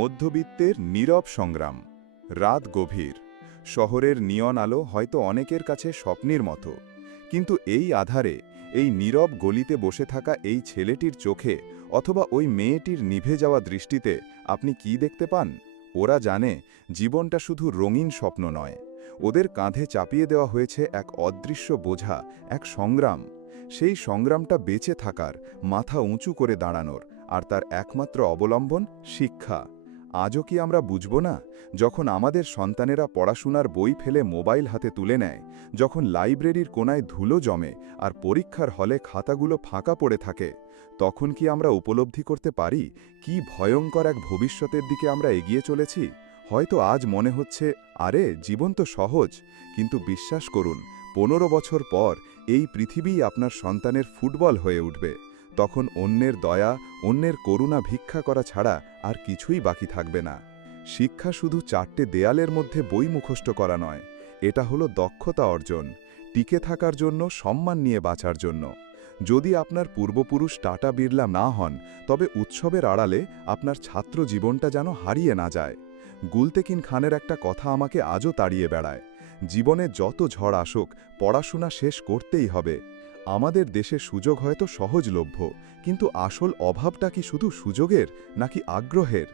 মধ্যবিত্তের নীরব সংগ্রাম। রাত গভীর, শহরের নিয়ন আলো হয়তো অনেকের কাছে স্বপ্নের মতো, কিন্তু এই আধারে, এই নীরব গলিতে বসে থাকা এই ছেলেটির চোখে অথবা ওই মেয়েটির নিভে যাওয়া দৃষ্টিতে আপনি কি দেখতে পান? ওরা জানে জীবনটা শুধু রঙিন স্বপ্ন নয়, ওদের কাঁধে চাপিয়ে দেওয়া হয়েছে এক অদৃশ্য বোঝা, এক সংগ্রাম। সেই সংগ্রামটা বেঁচে থাকার, মাথা উঁচু করে দাঁড়ানোর, আর তার একমাত্র অবলম্বন শিক্ষা। আজও কি আমরা বুঝব না, যখন আমাদের সন্তানেরা পড়াশোনার বই ফেলে মোবাইল হাতে তুলে নেয়, যখন লাইব্রেরির কোনায় ধুলো জমে আর পরীক্ষার হলে খাতাগুলো ফাঁকা পড়ে থাকে, তখন কি আমরা উপলব্ধি করতে পারি কি ভয়ঙ্কর এক ভবিষ্যতের দিকে আমরা এগিয়ে চলেছি? হয়তো আজ মনে হচ্ছে, আরে জীবন তো সহজ, কিন্তু বিশ্বাস করুন, 15 বছর পর এই পৃথিবীই আপনার সন্তানের ফুটবল হয়ে উঠবে। তখন অন্যের দয়া, অন্যের করুণা ভিক্ষা করা ছাড়া আর কিছুই বাকি থাকবে না। শিক্ষা শুধু 4টে দেয়ালের মধ্যে বই মুখস্থ করা নয়, এটা হলো দক্ষতা অর্জন, টিকে থাকার জন্য, সম্মান নিয়ে বাঁচার জন্য। যদি আপনার পূর্বপুরুষ টাটা বিড়লা না হন, তবে উৎসবের আড়ালে আপনার ছাত্র জীবনটা যেন হারিয়ে না যায়। গুলতেকিন খানের একটা কথা আমাকে আজও তাড়িয়ে বেড়ায়, জীবনে যত ঝড় আসুক, পড়াশোনা শেষ করতেই হবে। আমাদের দেশে সুযোগ হয়তো সহজলভ্য, কিন্তু আসল অভাবটা কি শুধু সুযোগের নাকি আগ্রহের?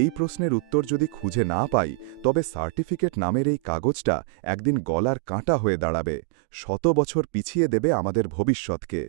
এই প্রশ্নের উত্তর যদি খুঁজে না পাই, তবে সার্টিফিকেট নামের এই কাগজটা একদিন গলার কাঁটা হয়ে দাঁড়াবে, শত বছর পিছিয়ে দেবে আমাদের ভবিষ্যৎকে।